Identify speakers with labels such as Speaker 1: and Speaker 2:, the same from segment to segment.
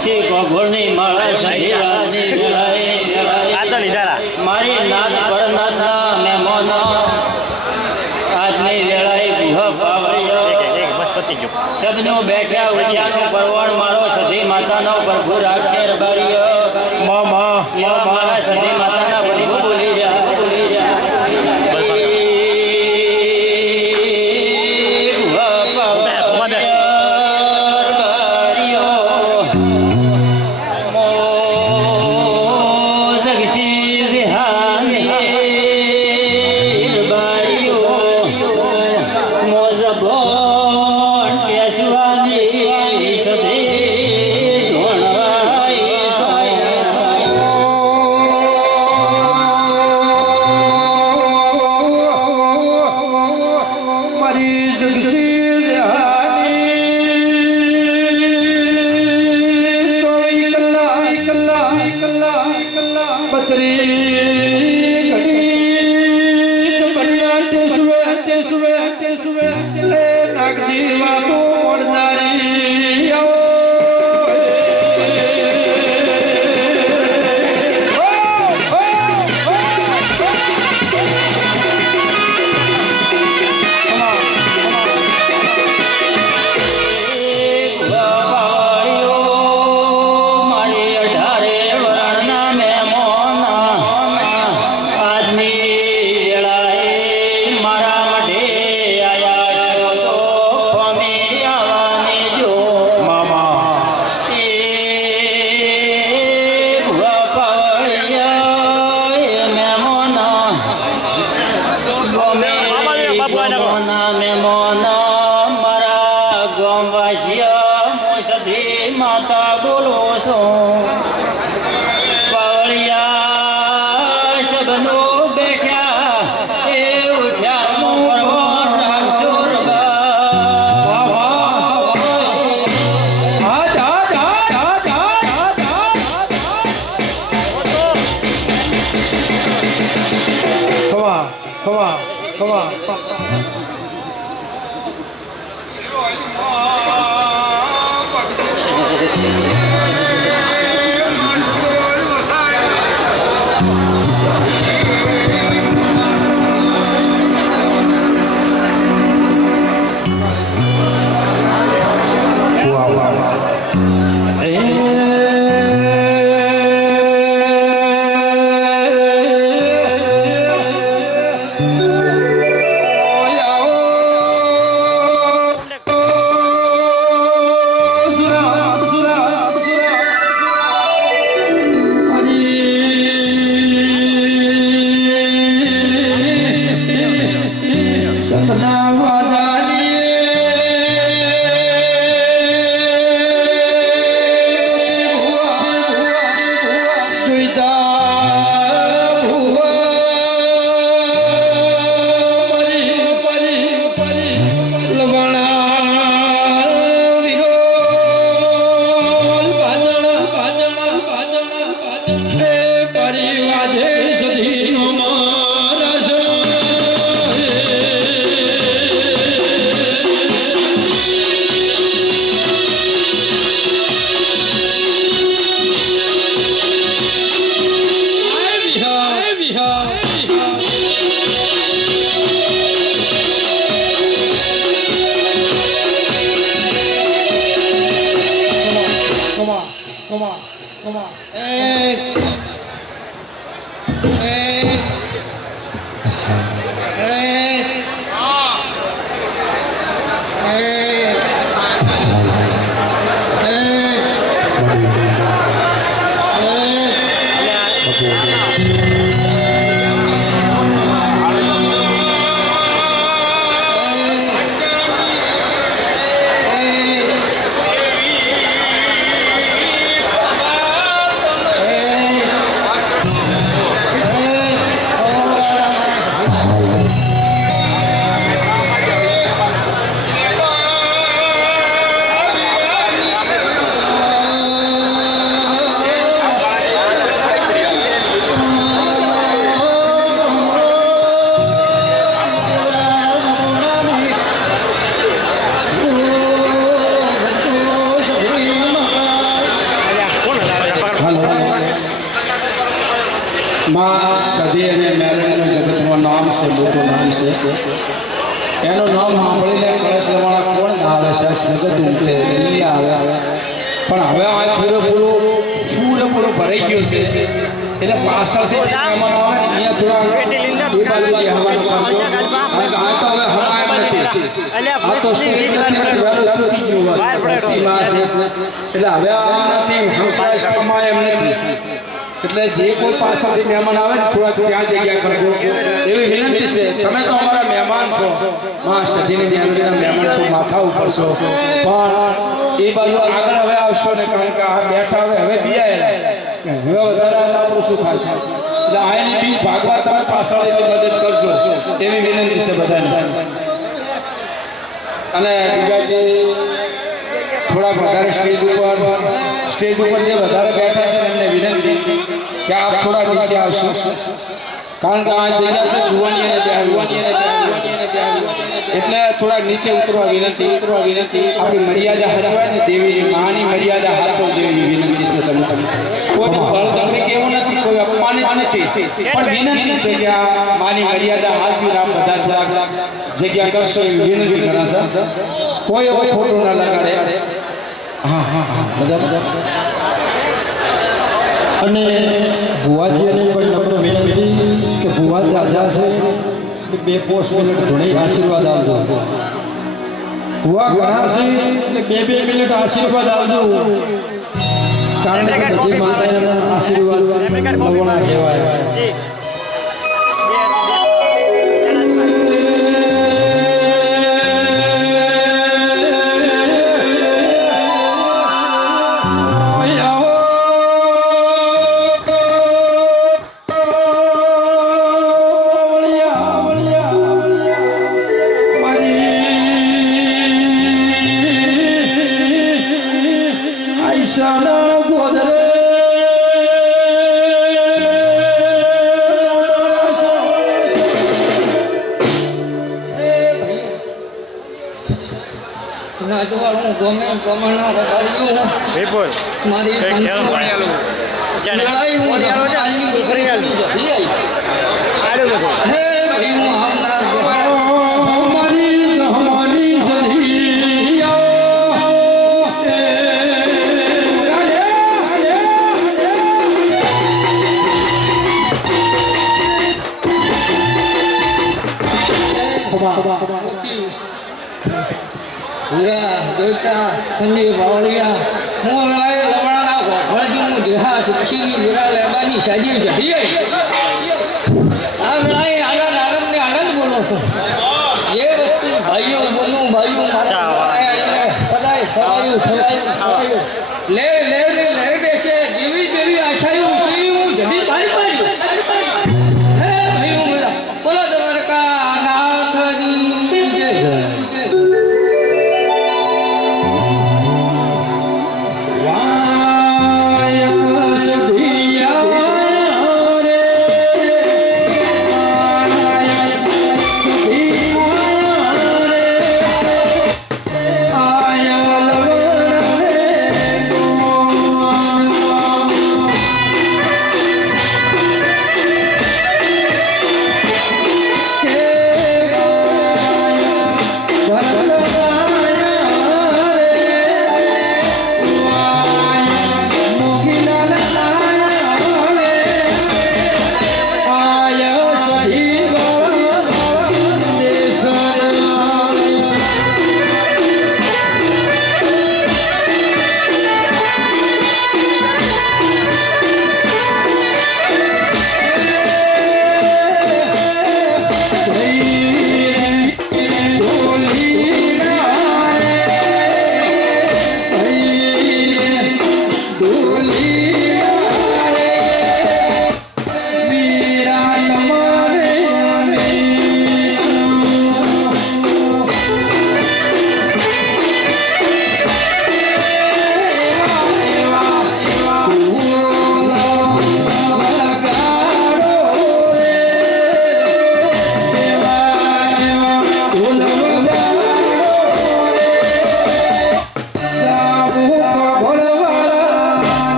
Speaker 1: ખુરશી ગોળની
Speaker 2: te
Speaker 1: suelte la activa por. માનતા બોલો છો
Speaker 2: Come on. Come on. কমা কমা এক માં સદી અને મેરડનો એનું નામ છે મોટું નામ છે. એનું નામ સાંભળીને કળશ લેવાના કોણ ના
Speaker 3: આવે સાહેબ જગત ઉમટે આવે. આવે પણ હવે આ પૂરેપૂરું પૂરેપૂરું ભરાઈ ગયું છે. એટલે પાછળથી અહીંયા થોડા એ બાજુ હવાનું કરજો આ તો હવે આ નથી. ગયું એટલે હવે એમ નથી. એટલે જે કોઈ પાછળથી મહેમાન આવે ને થોડા ત્યાં જગ્યા કરજો એવી વિનંતી છે, તમે તો અમારા મહેમાન છો. માં સજીની જ્ઞાનગીના મહેમાન છો, માથા ઉપર છો. પણ એ બાજુ આગળ હવે આવશો ને, કારણ કે આ બેઠા હવે હવે બિયાયેલા હવે વધારે આપણું શું થશે એટલે આયની બી ભાગવા તમે પાછળ મદદ કરજો. એવી વિનંતી છે બધાને. અને બીજા જે થોડાક વધારે સ્ટેજ ઉપર સ્ટેજ ઉપર જે વધારે બેઠા થોડા નીચે આવશો. કારણ કે આ જગ્યા છે જુવાની અને ત્યાં એટલે થોડા નીચે ઉતરવા વિનંતી. ઉતરવા વિનંતી. આપણી મર્યાદા હચવાય છે. દેવીની માની મર્યાદા હાચવ દેવી વિનંતી છે તમને. કોઈ કે કેવું નથી કોઈ અપમાનિત નથી. પણ વિનંતી છે કે આ માની મર્યાદા હાચવી આપ બધા થોડા જગ્યા કરશો એવી વિનંતી કરા સર. કોઈ કોઈ ખોટું ના લગાડે. હા હા હા. બધા બધા
Speaker 2: અને ભુવાજીને પણ નમ્ર વિનંતી કે ભુવાજી આજા છે કે બે પોસ્ટ મિનિટ ઘણી આશીર્વાદ આપજો. ભુવા ઘણા છે એટલે બે બે મિનિટ આશીર્વાદ આપજો. કારણ કે બધી માતાના આશીર્વાદ નવણા કહેવાય.
Speaker 4: ગમે ગમણા રગાડ્યું
Speaker 1: વિપુલ
Speaker 4: મારી લડાઈ હું જહાજની 来进
Speaker 2: 去，哎！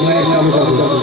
Speaker 2: 前髪角
Speaker 3: 度